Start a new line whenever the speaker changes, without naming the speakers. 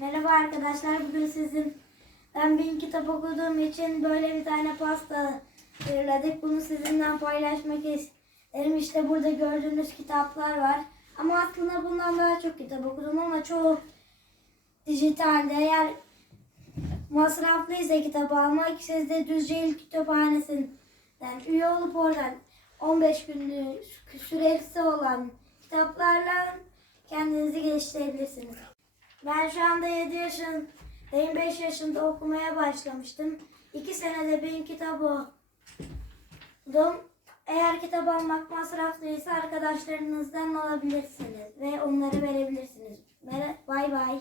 Merhaba arkadaşlar. Bugün sizin ben bir kitap okuduğum için böyle bir tane pasta hazırladık. Bunu sizinle paylaşmak isterim. İşte burada gördüğünüz kitaplar var. Ama aslında bundan daha çok kitap okudum ama çoğu dijitalde. Eğer masraflıysa kitap almak siz de Düzceil Kütüphanesi'nden üye olup oradan 15 günlük süresi olan kitaplarla kendinizi geliştirebilirsiniz. Ben şu anda 7 yaşındayım. 5 yaşında okumaya başlamıştım. 2 senede bin kitap okudum. Eğer kitap almak masraflıysa arkadaşlarınızdan alabilirsiniz ve onları verebilirsiniz. Bay bay.